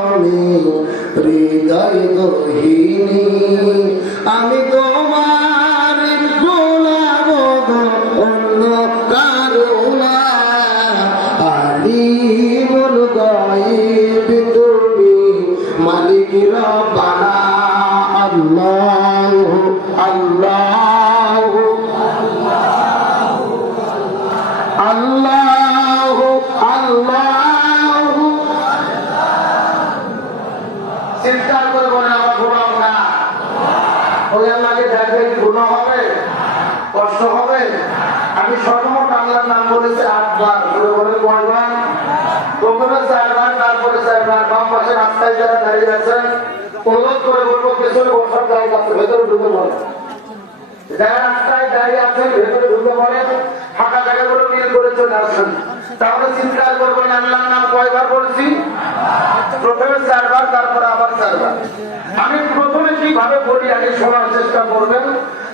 আমি হৃদয় গহিনী আমি তোমার গোলাপ অন্য কারুণা আলিমুল গায়ব তুমি মালিক রব্বানা আল্লাহু আল্লাহু আল্লাহু আল্লাহু চিৎকার করে বলে আমার গুনাহ না ওই আল্লাহকে দেখলে কি গুনাহ হবে, কষ্ট হবে? আমি সর্বমোট আল্লাহর নাম বলেছি 8 বার। বলে কয়বার? প্রথমে 4 বার, তারপরে 4 বার। বাম পাশে রাস্তায় যারা দাঁড়িয়ে আছেন অনুরোধ করে বলবো পেছনে বসার জায়গা আছে, ভেতরে ঢুকে পড়ে। যারা রাস্তায় দাঁড়িয়ে আছেন ভেতরে ঢুকে পড়েন, ফাঁকা জায়গাগুলো মিল করে চলে আসেন। তাহলে চিৎকার করবেন আল্লাহর নাম কয়বার বলছি? প্রথমে 4 বার, তারপরে আবার 4 বার। আমি প্রথমে কিভাবে বলি আগে শোনার চেষ্টা করবেন,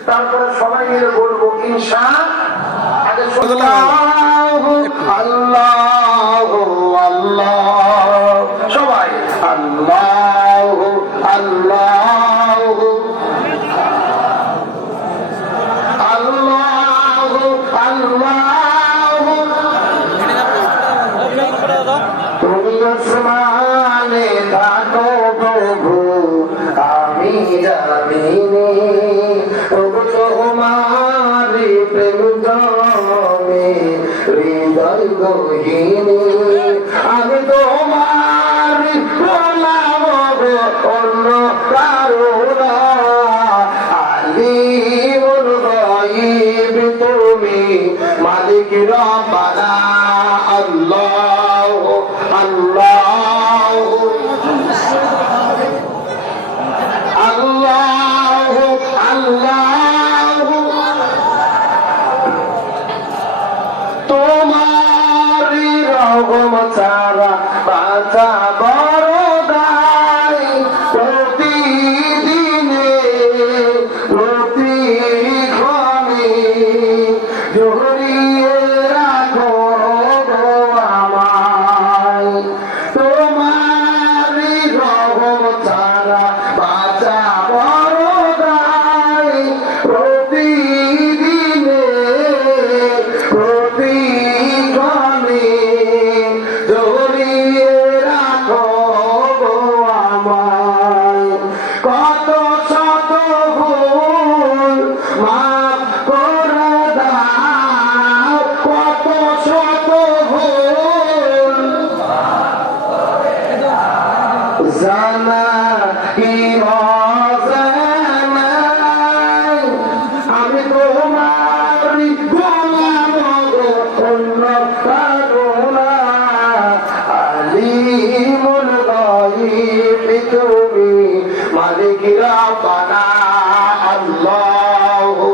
তারপরে সবাই মিলে বলবো ইনশাআল্লাহ। আগে আল্লাহু আল্লাহু আল্লাহ, সবাই আল্লাহু আল্লাহু আল্লাহু আল্লাহু। তুমি আসমানে থাকো প্রভু আমি জানিনি, তবু তোমারি প্রেম জমে হৃদয় গহিনী আমি তোমার গোলাম অন্য কারুণা আলিমুল গায়ব তুমি মালিক রব্বানা আল্লাহু আল্লাহু আল্লাহু আল্লাহু। তোমারি রহম ছাড়া বাঁচা বড় দায়, প্রতিদিনে প্রতিক্ষণে জড়িয়ে রাখো গো আমায়। তোমারি রহম ছাড়া বাঁচা বড় দায়, প্রতিদিনে প্রতিক্ষণে জড়িয়ে রাখো গো আমায়। কত শত ভুল মাফ করে দাও, কত শত ভুল জানা কি অজানা আমি তোমারি গোলাম অন্য কারুণা আলিমুল গায়ব তুমি মালিক রব্বানা আল্লাহু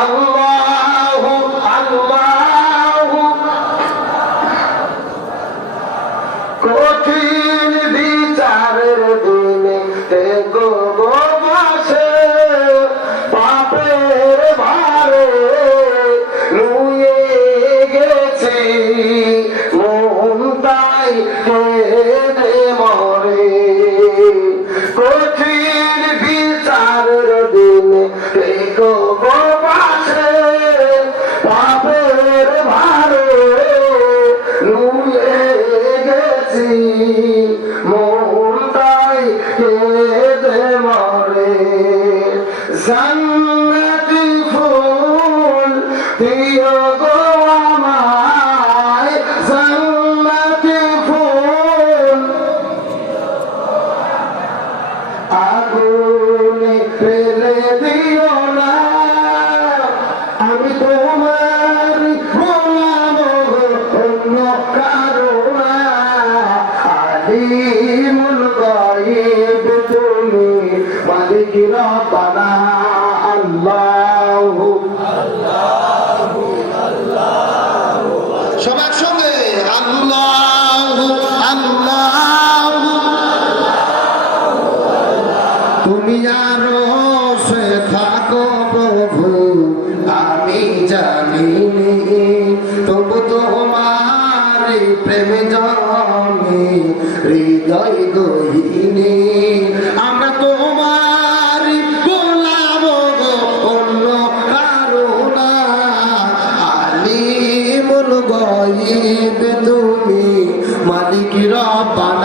আল্লাহু আল্লাহু। কঠিন বিচারের দিনে দেখো গো বসে পাপের ভারে নুয়ে গেছি মন তাই কেঁদে মরে। কঠিন বিচারের দিনে দেখো গো বসে পাপের ভারে নুয়ে গেছি মন তাই কেঁদে মরে। জান্নাতি ফুল দিও গো আমায়, জান্নাতি ফুল আগুনে ফেলে দিও না, আমি তোমার গোলাম অন্য কারুণা আলিমুল গায়ব তুমি মালিক রব্বানা আল্লাহু আল্লাহু আল্লাহু। সবার সঙ্গে আল্লাহু আল্লাহু। তুমি আরো সে থাকো প্রভু আমি জানিনি, তবু তোমার প্রেমে জমে হৃদয় গহিনী আমরা তোমার গোলাম গো অন্য কারো না আলিমুল গায়ব তুমি মালিক রব্বানা